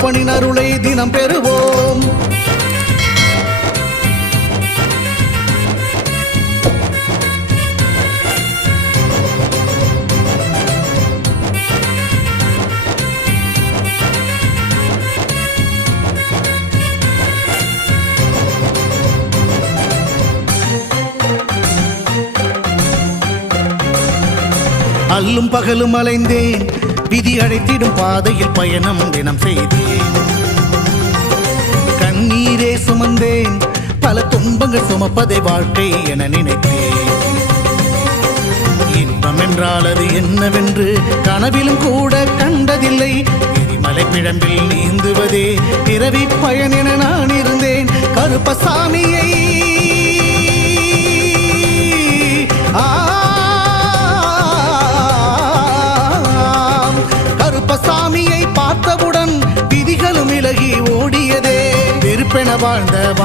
கருப்பனின் அருளை தினம் பெறுவோம். அல்லும் பகலும் அலைந்தேன், விதி அழைத்திடும் பாதையில் பயணம் தினம் செய்தேன். கண்ணீரே சுமந்தேன், பல துன்பங்கள் சுமப்பதை வாழ்க்கை என நினைத்தேன். இன்பம் என்றால் அது என்னவென்று கனவிலும் கூட கண்டதில்லை. எரிமலை பிழம்பில் நீந்துவதே பிறவி பயன் என நான் இருந்தேன். கருப்பசாமியை கருப்பசாமியை பார்த்தவுடன் விதிகளும் விலகி ஓடியதே. வெறுப்பென வாழ்ந்த